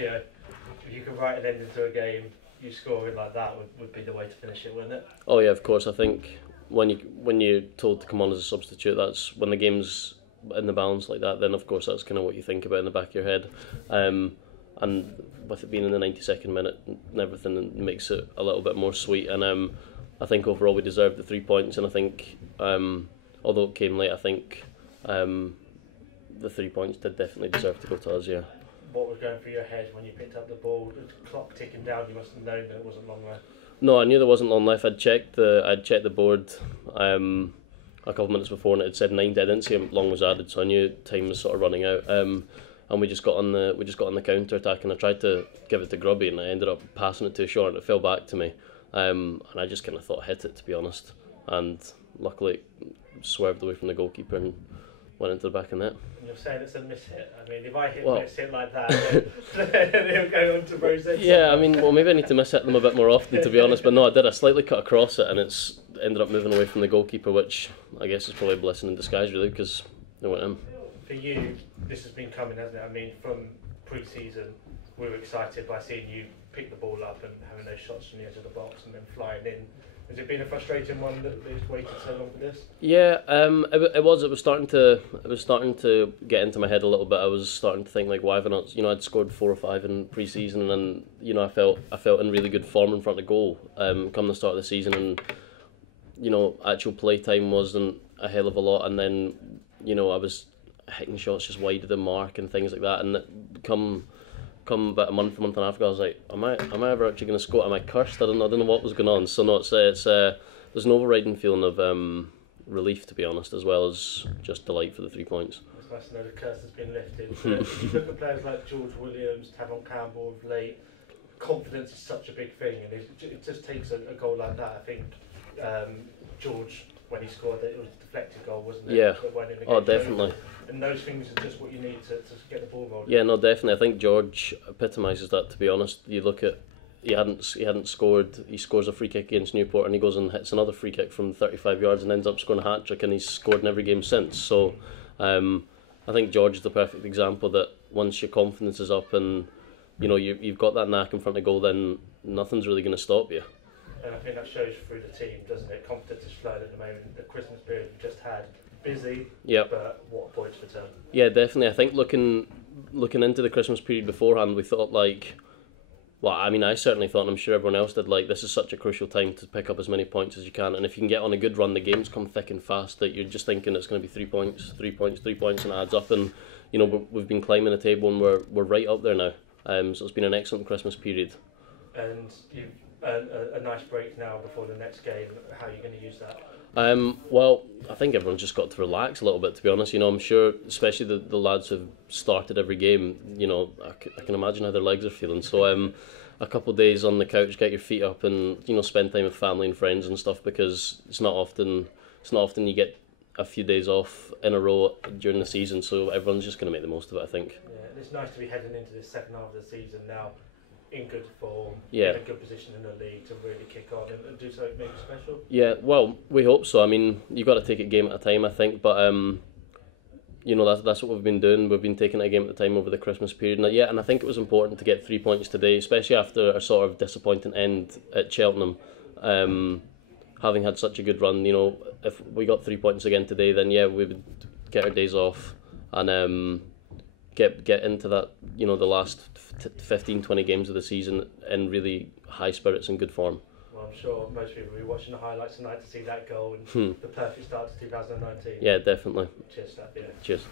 Theo, if you could write an ending to a game, you scoring like that would be the way to finish it, wouldn't it? Oh yeah, of course. I think when you're told to come on as a substitute, that's when the game's in the balance like that. Then of course that's kind of what you think about in the back of your head. And with it being in the 92nd minute and everything, makes it a little bit more sweet. And I think overall we deserved the 3 points. And I think although it came late, I think the 3 points did definitely deserve to go to us. Yeah. What was going through your head when you picked up the ball? The clock ticking down. You must have known that it wasn't long left. No, I knew there wasn't long left. I'd checked the board a couple of minutes before, and it had said 90. I didn't see how long was added, so I knew time was sort of running out. And we just got on the counter attack, and I tried to give it to Grubby, and I ended up passing it too short, and it fell back to me. And I just kind of thought I hit it, to be honest. And luckily, it swerved away from the goalkeeper and went into the back of the net. And you're saying it's a miss hit. I mean, if I miss hit like that, then it'll go on to Rosette. Yeah, I mean, well, maybe I need to miss hit them a bit more often, to be honest. But no, I did. I slightly cut across it, and it's ended up moving away from the goalkeeper, which I guess is probably a blessing in disguise, really, because it went in. For you, this has been coming, hasn't it? I mean, from pre-season, we were excited by seeing you pick the ball up and having those shots from the edge of the box and then flying in. Has it been a frustrating one that it's waited so long for this? Yeah, it was. It was starting to get into my head a little bit. I was starting to think, like, why have I not? I'd scored 4 or 5 in pre-season, and I felt in really good form in front of goal. Come the start of the season, and actual play time wasn't a hell of a lot, and then I was hitting shots just wide of the mark and things like that. And come about a month and a half ago, I was like, am I ever actually going to score? Am I cursed? I don't know what was going on. So no, it's there's an overriding feeling of relief, to be honest, as well as just delight for the 3 points. It's nice to know the curse has been lifted. You look at players like George Williams, Tavon Campbell of late. Confidence is such a big thing, and it just takes a goal like that. I think George, when he scored it, was a deflected goal, wasn't it? Yeah. Oh, definitely. And those things are just what you need to get the ball rolling. Yeah, no, definitely. I think George epitomises that, to be honest. You look at, he hadn't scored, he scores a free kick against Newport, and he goes and hits another free kick from 35 yards and ends up scoring a hat-trick, and he's scored in every game since. So I think George is the perfect example that once your confidence is up and you've got that knack in front of goal, then nothing's really going to stop you. And I think that shows through the team, doesn't it? Confidence is flowing at the moment. The Christmas period we just had, busy, yep. But what a points return. Yeah, definitely. I think looking into the Christmas period beforehand, we thought, like, well, I mean, I certainly thought, and I'm sure everyone else did, like, this is such a crucial time to pick up as many points as you can. And if you can get on a good run, the games come thick and fast, that you're just thinking it's going to be 3 points, and it adds up. And, we've been climbing the table, and we're right up there now. So it's been an excellent Christmas period. And you've a nice break now before the next game. How are you going to use that? Well, I think everyone's just got to relax a little bit, to be honest. I'm sure, especially the lads who've started every game, I can imagine how their legs are feeling. So a couple of days on the couch, get your feet up, and spend time with family and friends and stuff, because it's not often you get a few days off in a row during the season. So everyone's just going to make the most of it, I think. Yeah, it's nice to be heading into the second half of the season now, in good form, yeah. In a good position in the league to really kick on and do something maybe special. Yeah, well, we hope so. I mean, you've got to take it game at a time, I think, but that's what we've been doing. We've been taking it a game at a time over the Christmas period, and I think it was important to get 3 points today, especially after a sort of disappointing end at Cheltenham. Having had such a good run, if we got 3 points again today, then yeah, we would get our days off and get into that, the last 15-20 games of the season in really high spirits and good form. Well, I'm sure most people will be watching the highlights tonight to see that goal and the perfect start to 2019. Yeah, definitely. Cheers, Theo. Cheers.